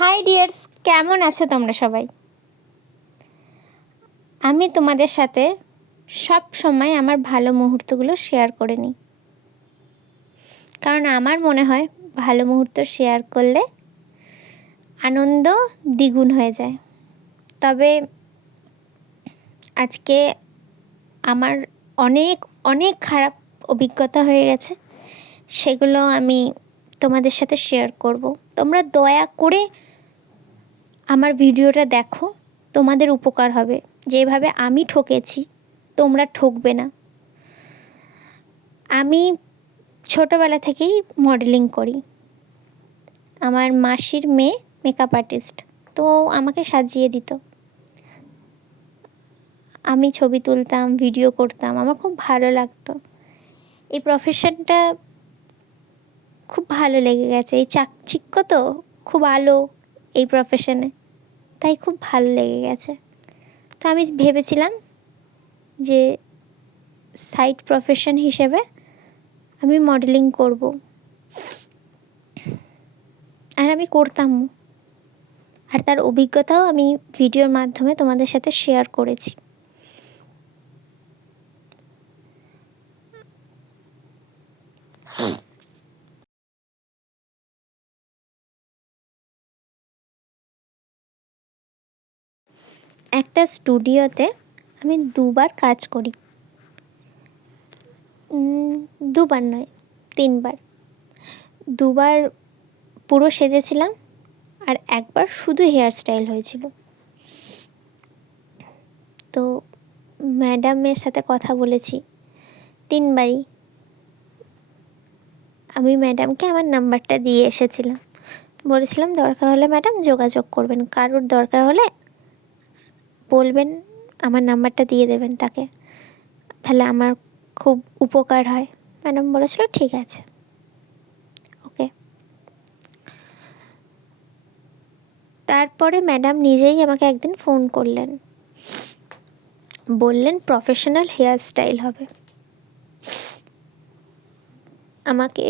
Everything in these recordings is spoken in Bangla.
হাই ডিয়ার্স, কেমন আছো তোমরা সবাই? আমি তোমাদের সাথে সব সময় আমার ভালো মুহূর্তগুলো শেয়ার করে নিই, কারণ আমার মনে হয় ভালো মুহূর্ত শেয়ার করলে আনন্দ দ্বিগুণ হয়ে যায়। তবে আজকে আমার অনেক অনেক খারাপ অভিজ্ঞতা হয়ে গেছে, সেগুলো আমি তোমাদের সাথে শেয়ার করব। তোমরা দয়া করে আমার ভিডিওটা দেখো, তোমাদের উপকার হবে। যেভাবে আমি ঠকেছি তোমরা ঠকবে না। আমি ছোটোবেলা থেকেই মডেলিং করি। আমার মাসির মেয়ে মেকআপ আর্টিস্ট, তো আমাকে সাজিয়ে দিত। আমি ছবি তুলতাম, ভিডিও করতাম, আমার খুব ভালো লাগতো। এই প্রফেশনটা খুব ভালো লেগে গেছে। এই চাকচিক্য তো, খুব আলো এই প্রফেশনে, তাই খুব ভালো লেগে গেছে। তো আমি ভেবেছিলাম যে সাইড প্রফেশন হিসেবে আমি মডেলিং করব, আর আমি করতাম। আর তার অভিজ্ঞতাও আমি ভিডিওর মাধ্যমে তোমাদের সাথে শেয়ার করেছি। একটা স্টুডিওতে আমি দুবার কাজ করি। দুবার নয়, তিনবার। দুবার পুরো সেজেছিলাম, আর একবার শুধু হেয়ার স্টাইল হয়েছিল। তো ম্যাডামের সাথে কথা বলেছি তিনবারই। আমি ম্যাডামকে আমার নাম্বারটা দিয়ে এসেছিলাম, বলেছিলাম দরকার হলে ম্যাডাম যোগাযোগ করবেন, কারোর দরকার হলে বলবেন, আমার নাম্বারটা দিয়ে দেবেন তাকে, তাহলে আমার খুব উপকার হয়। ম্যাডাম বলেছিল ঠিক আছে, ওকে। তারপরে ম্যাডাম নিজেই আমাকে একদিন ফোন করলেন, বললেন প্রফেশনাল হেয়ার স্টাইল হবে। আমাকে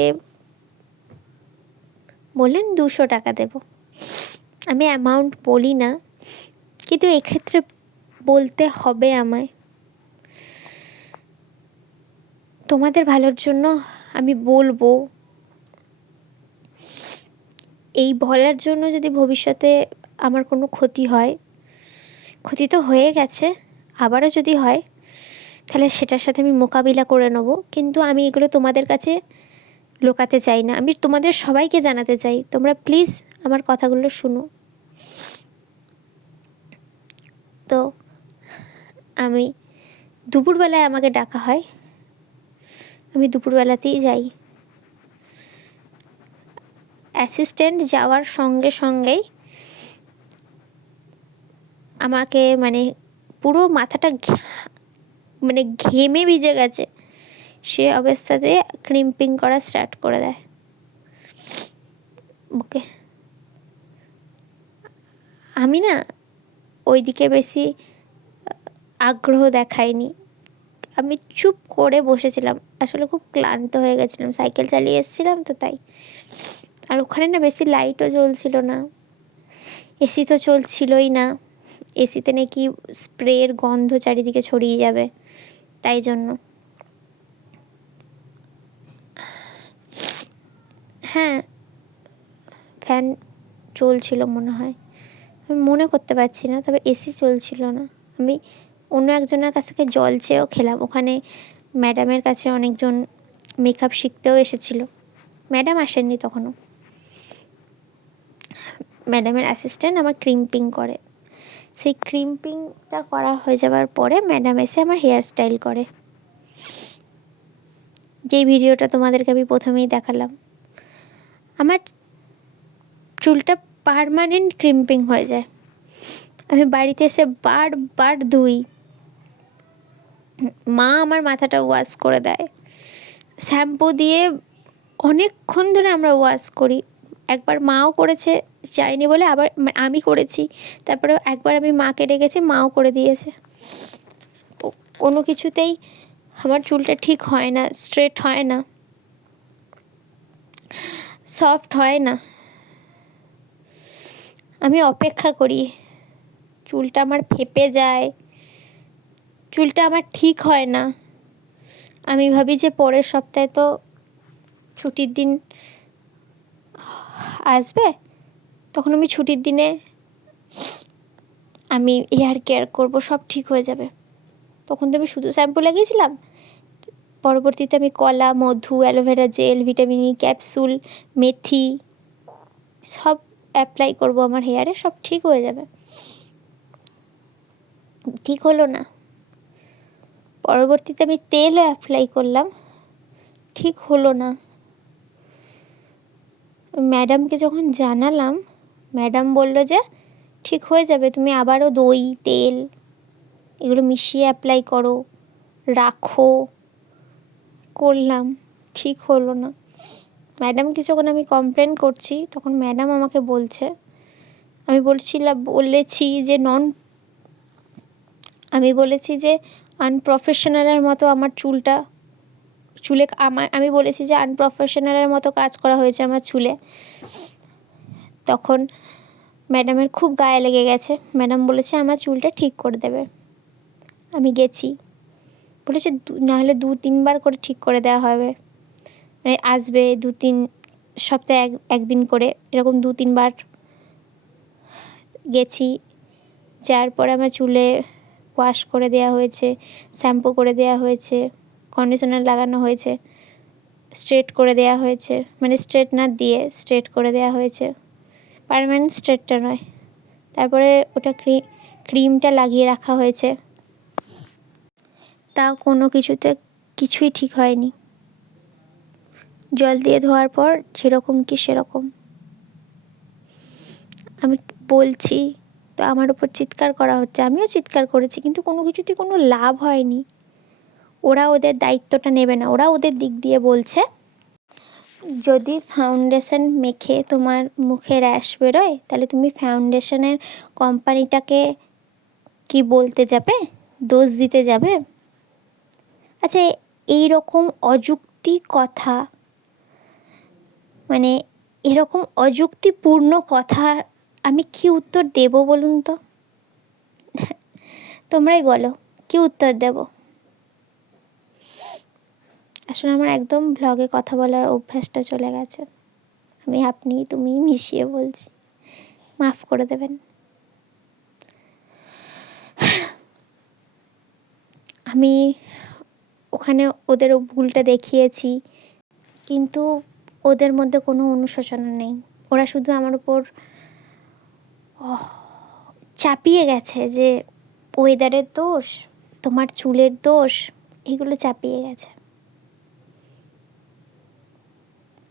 বললেন 200 টাকা দেব। আমি অ্যামাউন্ট বলি না, কিন্তু এক্ষেত্রে বলতে হবে আমায়। তোমাদের ভালোর জন্য আমি বলবো। এই বলার জন্য যদি ভবিষ্যতে আমার কোনো ক্ষতি হয়, ক্ষতি তো হয়ে গেছে, আবারও যদি হয় তাহলে সেটার সাথে আমি মোকাবিলা করে নেব। কিন্তু আমি এগুলো তোমাদের কাছে লোকাতে চাই না, আমি তোমাদের সবাইকে জানাতে চাই। তোমরা প্লিজ আমার কথাগুলো শুনো। তো আমি দুপুরবেলায় আমাকে ডাকা হয়, আমি দুপুরবেলাতেই যাই। অ্যাসিস্ট্যান্ট যাওয়ার সঙ্গে সঙ্গেই আমাকে পুরো মাথাটা ঘেমে ভিজে গেছে, সে অবস্থাতে ক্রিম্পিং করা স্টার্ট করে দেয়। ওকে, আমি না ওইদিকে বেশি আগ্রহ দেখাইনি। আমি চুপ করে বসেছিলাম, আসলে খুব ক্লান্ত হয়ে গেছিলাম, সাইকেল চালিয়ে এসেছিলাম তো তাই। আর ওখানে না বেশি লাইটও জ্বলছিল না, এসি তো চলছিলই না। এসিতে নাকি স্প্রের গন্ধ চারিদিকে ছড়িয়ে যাবে, তাই জন্য। হ্যাঁ, ফ্যান চলছিল মনে হয়, আমি মনে করতে পারছি না, তবে এসি চলছিল না। আমি অন্য একজনের কাছ থেকে জল চেয়েও খেলাম। ওখানে ম্যাডামের কাছে অনেকজন মেকআপ শিখতেও এসেছিল। ম্যাডাম আসেননি তখনও, ম্যাডামের অ্যাসিস্ট্যান্ট আমার ক্রিম্পিং করে। সেই ক্রিম্পিংটা করা হয়ে যাওয়ার পরে ম্যাডাম এসে আমার হেয়ার স্টাইল করে, যেই ভিডিওটা তোমাদেরকে আমি প্রথমেই দেখালাম। আমার চুলটা পার্মানেন্ট ক্রিম্পিং হয়ে যায়। আমি বাড়িতে এসে বারবার ধুই, মা আমার মাথাটা ওয়াশ করে দেয় শ্যাম্পু দিয়ে। অনেকক্ষণ ধরে আমরা ওয়াশ করি, একবার মাও করেছে, যায়নি বলে আবার আমি করেছি। তারপরে একবার আমি মাকে ডেকেছি, মাও করে দিয়েছে। কোনো কিছুতেই আমার চুলটা ঠিক হয় না, স্ট্রেট হয় না, সফট হয় না। আমি অপেক্ষা করি, চুলটা আমার ফেঁপে যায়, চুলটা আমার ঠিক হয় না। আমি ভাবি যে পরের সপ্তাহে তো ছুটির দিন আসবে, তখন আমি ছুটির দিনে আমি হেয়ার কেয়ার করবো, সব ঠিক হয়ে যাবে। তখন তো আমি শুধু শ্যাম্পু লাগিয়েছিলাম, পরবর্তীতে আমি কলা, মধু, aloe vera gel, vitamin E capsule, মেথি সব অ্যাপ্লাই করব আমার হেয়ারে, সব ঠিক হয়ে যাবে। ঠিক হলো না। পরবর্তীতে আমি তেলও অ্যাপ্লাই করলাম, ঠিক হলো না। ম্যাডামকে যখন জানালাম, ম্যাডাম বলল যে ঠিক হয়ে যাবে, তুমি আবারও দই, তেল এগুলো মিশিয়ে অ্যাপ্লাই করো, রাখো। করলাম, ঠিক হলো না। ম্যাডামকে যখন আমি কমপ্লেন করছি, তখন ম্যাডাম আমাকে বলছে, আমি বলেছি যে আনপ্রফেশনালের মতো আমার আমি বলেছি যে আনপ্রফেশনালের মতো কাজ করা হয়েছে আমার চুলে। তখন ম্যাডামের খুব গায়ে লেগে গেছে। ম্যাডাম বলেছে আমার চুলটা ঠিক করে দেবে। আমি গেছি, বলেছে নাহলে 2-3 বার করে ঠিক করে দেওয়া হবে, মানে আসবে 2-3 সপ্তাহে একদিন করে, এরকম 2-3 বার গেছি। যার পরে আমার চুলে ওয়াশ করে দেওয়া হয়েছে, শ্যাম্পু করে দেওয়া হয়েছে, কন্ডিশনার লাগানো হয়েছে, স্ট্রেট করে দেওয়া হয়েছে, মানে স্ট্রেটনার দিয়ে স্ট্রেট করে দেওয়া হয়েছে, পার্মানেন্ট স্ট্রেটটা নয়। তারপরে ওটা ক্রিমটা লাগিয়ে রাখা হয়েছে, তা কোনো কিছুই ঠিক হয়নি। জল দিয়ে ধোয়ার পর যেরকম কি সেরকম। আমি বলছি তো আমার উপর চিৎকার করা হচ্ছে, আমিও চিৎকার করেছি, কিন্তু কোনো কিছুতেই কোনো লাভ হয়নি। ওরা ওদের দায়িত্বটা নেবে না। ওরা ওদের দিক দিয়ে বলছে যদি ফাউন্ডেশন মেখে তোমার মুখে র্যাশ বেরোয়, তাহলে তুমি ফাউন্ডেশনের কোম্পানিটাকে কি বলতে যাবে, দোষ দিতে যাবে? আচ্ছা, এই রকম অযুক্তি কথা, মানে এরকম অযুক্তিপূর্ণ কথা আমি কি উত্তর দেব বলুন তো? তোমরাই বলো, কি উত্তর দেব? আসলে আমার একদম ব্লগে কথা বলার অভ্যাসটা চলে গেছে। আমি আপনি তুমি মিশিয়ে বলছি, মাফ করে দেবেন। আমি ওখানে ওদের ভুলটা দেখিয়েছি, কিন্তু ওদের মধ্যে কোনো অনুশোচনা নেই। ওরা শুধু আমার উপর চাপিয়ে গেছে যে ওয়েদারের দোষ, তোমার চুলের দোষ, এগুলো চাপিয়ে গেছে।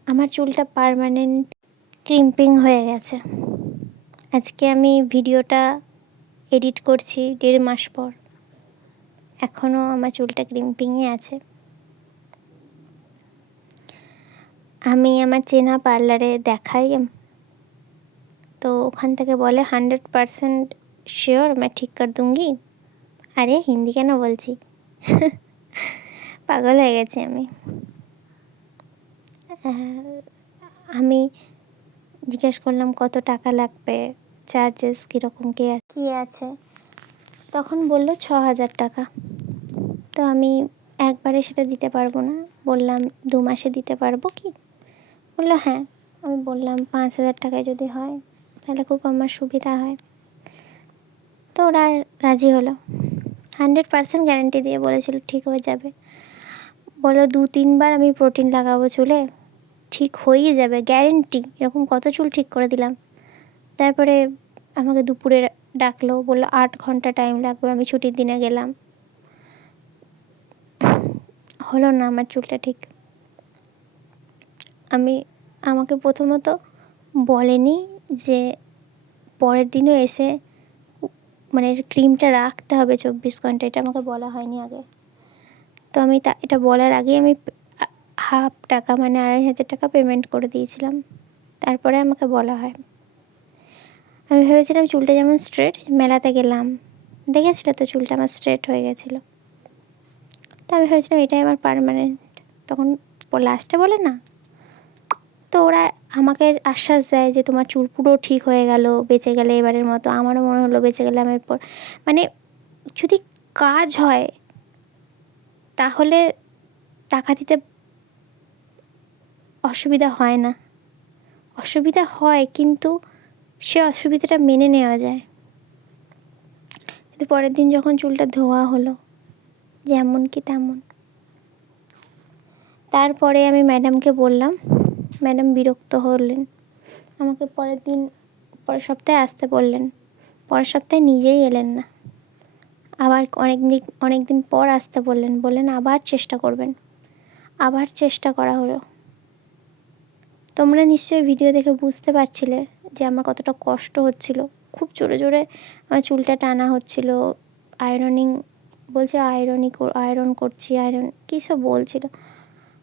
আমার চুলটা পার্মানেন্ট ক্রিম্পিং হয়ে গেছে। আজকে আমি ভিডিওটা এডিট করছি 1.5 মাস পর, এখনও আমার চুলটা ক্রিম্পিংই আছে। আমি আমার চেনা পার্লারে দেখাই, তো ওখান থেকে বলে 100% श्योर मैं ঠিক कर दूंगी। আরে হিন্দি কেন বলছি, পাগল হয়ে গেছি আমি। আমি জিজ্ঞেস করলাম কত টাকা লাগবে, চার্জেস কীরকম কী আছে, তখন বলল 6,000 টাকা। তো আমি একবারে সেটা দিতে পারবো না, বললাম 2 মাসে দিতে পারবো কি? বললো হ্যাঁ। আমি বললাম 5,000 টাকায় যদি হয় তাহলে খুব আমার সুবিধা হয়। তো ওরা রাজি হলো, 100% গ্যারান্টি দিয়ে বলেছিল ঠিক হয়ে যাবে। বলো 2-3 বার আমি প্রোটিন লাগাবো চুলে, ঠিক হয়েই যাবে গ্যারেন্টি। এরকম কত চুল ঠিক করে দিলাম। তারপরে আমাকে দুপুরে ডাকলো, বললো 8 ঘন্টা টাইম লাগবে। আমি ছুটির দিনে গেলাম, হলো না আমার চুলটা ঠিক। আমাকে প্রথমত বলেনি যে পরের দিনও এসে মানে ক্রিমটা রাখতে হবে 24 ঘন্টা, এটা আমাকে বলা হয়নি আগে। তো আমি এটা বলার আগেই আমি হাফ টাকা মানে 2,500 টাকা পেমেন্ট করে দিয়েছিলাম। তারপরে আমাকে বলা হয়। আমি ভেবেছিলাম চুলটা যেমন স্ট্রেট, মেলাতে গেলাম দেখেছিলে তো চুলটা আমার স্ট্রেট হয়ে গেছিলো, তো আমি ভেবেছিলাম এটাই আমার পার্মানেন্ট। তখন লাস্টে বলে না, তো তো ওরা আমাকে আশ্বাস দেয় যে তোমার চুল পুরো ঠিক হয়ে গেল, বেঁচে গেলে এবারের মতো। আমারও মনে হলো বেঁচে গেলাম। এরপর মানে যদি কাজ হয় তাহলে টাকা দিতে অসুবিধা হয় না। অসুবিধা হয়, কিন্তু সে অসুবিধাটা মেনে নেওয়া যায়। কিন্তু পরের দিন যখন চুলটা ধোয়া হলো, যেমন কি তেমন, তারপরে আমি ম্যাডামকে বললাম। ম্যাডাম বিরক্ত হলেন, আমাকে পরের সপ্তাহে আসতে বললেন। পরের সপ্তাহে নিজেই এলেন না, আবার অনেক দিন পর আসতে বললেন আবার চেষ্টা করবেন। আবার চেষ্টা করা হলো। তোমরা নিশ্চয়ই ভিডিও দেখে বুঝতে পারছিলে যে আমার কতটা কষ্ট হচ্ছিল। খুব জোরে জোরে আমার চুলটা টানা হচ্ছিল। আয়রন করছি, কী সব বলছিল।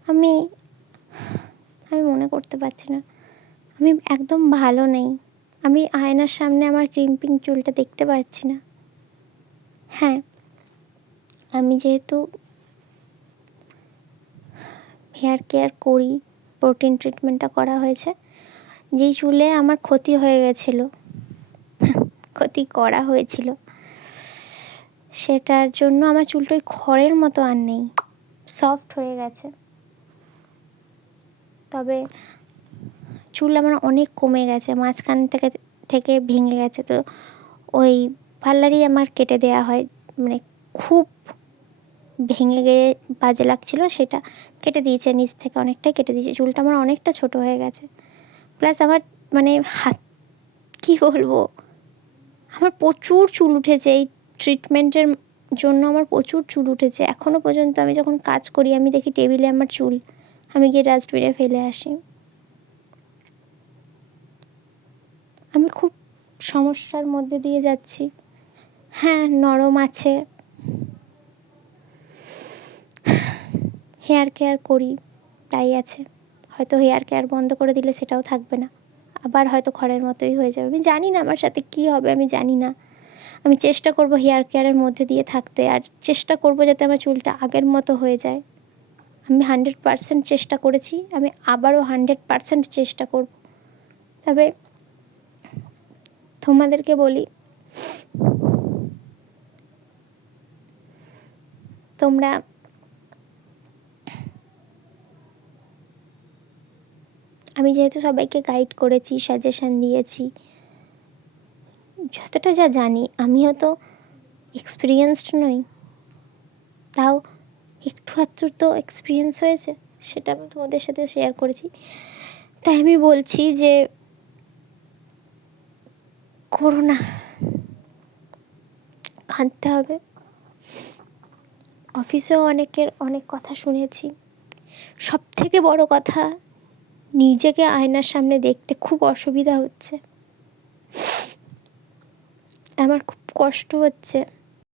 আমি মনে করতে পারছি না। আমি একদম ভালো নেই। আমি আয়নার সামনে আমার ক্রিম্পিং চুলটা দেখতে পাচ্ছি না। হ্যাঁ, আমি যেহেতু হেয়ার কেয়ার করি, প্রোটিন ট্রিটমেন্টটা করা হয়েছে, যেই চুলে আমার ক্ষতি হয়ে গেছিলো, ক্ষতি করা হয়েছিল, সেটার জন্য আমার চুলটা ওই খড়ের মতো আর নেই, সফট হয়ে গেছে। তবে চুল আমার অনেক কমে গেছে, মাঝখান থেকে ভেঙে গেছে। তো ওই পার্লারই আমার কেটে দেওয়া হয়, মানে খুব ভেঙে গিয়ে বাজে লাগছিলো, সেটা কেটে দিয়েছে, নিচ থেকে অনেকটাই কেটে দিয়েছে। চুলটা আমার অনেকটা ছোট হয়ে গেছে। প্লাস আমার মানে কী বলবো, আমার প্রচুর চুল উঠেছে এই ট্রিটমেন্টের জন্য। আমার প্রচুর চুল উঠেছে। এখনও পর্যন্ত আমি যখন কাজ করি, আমি দেখি টেবিলে আমার চুল, আমি গিয়ে ডাস্টবিনে ফেলে আসি। আমি খুব সমস্যার মধ্যে দিয়ে যাচ্ছি। হ্যাঁ, নরম আছে, হেয়ার কেয়ার করি তাই আছে। হয়তো হেয়ার কেয়ার বন্ধ করে দিলে সেটাও থাকবে না, আবার হয়তো খড়ের মতোই হয়ে যাবে। আমি জানি না আমার সাথে কী হবে, আমি জানি না। আমি চেষ্টা করব হেয়ার কেয়ারের মধ্যে দিয়ে থাকতে, আর চেষ্টা করব যাতে আমার চুলটা আগের মতো হয়ে যায়। আমি 100% চেষ্টা করেছি, আমি আবারও 100% চেষ্টা করব। তবে তোমাদেরকে বলি, তোমরা আমি যেহেতু সবাইকে গাইড করেছি, সাজেশান দিয়েছি, যতটা যা জানি, আমিও তো এক্সপিরিয়েন্সড নই, তাও একটু আধটু তো এক্সপিরিয়েন্স হয়েছে, সেটা আমি তোমাদের সাথে শেয়ার করেছি। তাই আমি বলছি যে করো না, কাঁদতে হবে। অফিসেও অনেক কথা শুনেছি। সবথেকে বড় কথা, নিজেকে আয়নার সামনে দেখতে খুব অসুবিধা হচ্ছে, আমার খুব কষ্ট হচ্ছে।